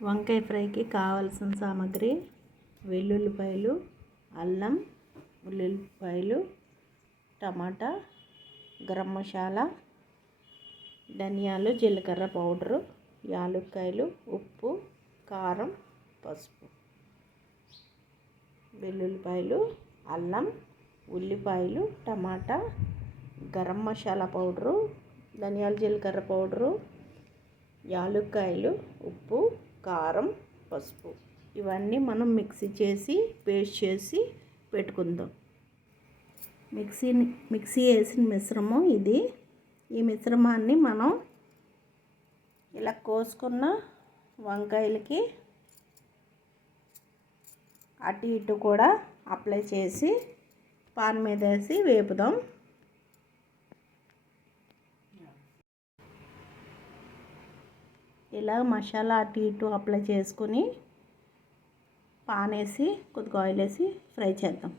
వంకాయ ఫ్రైకి కావాల్సిన సామాగ్రి వెల్లుల్లిపాయలు, అల్లం, ఉల్లిపాయలు, టమాటా, గరం మసాలా, ధనియాలు, జీలకర్ర పౌడరు, యాలక్కాయలు, ఉప్పు, కారం, పసుపు. వెల్లుల్లిపాయలు, అల్లం, ఉల్లిపాయలు, టమాటా, గరం మసాలా పౌడరు, ధనియాలు, జీలకర్ర పౌడరు, యాలక్కాయలు, ఉప్పు, కారం, పసుపు. ఇవన్నీ మనం మిక్సీ చేసి పేస్ట్ చేసి పెట్టుకుందాం. మిక్సీ వేసిన మిశ్రమం ఇది. ఈ మిశ్రమాన్ని మనం ఇలా కోసుకున్న వంకాయలకి అటు ఇటు కూడా అప్లై చేసి పాన్ మీద వేసి వేపుదాం. ఇలా మసాలా అటు ఇటు అప్లై చేసుకొని పాన్ వేసి కొద్దిగా ఆయిల్ వేసి ఫ్రై చేద్దాం.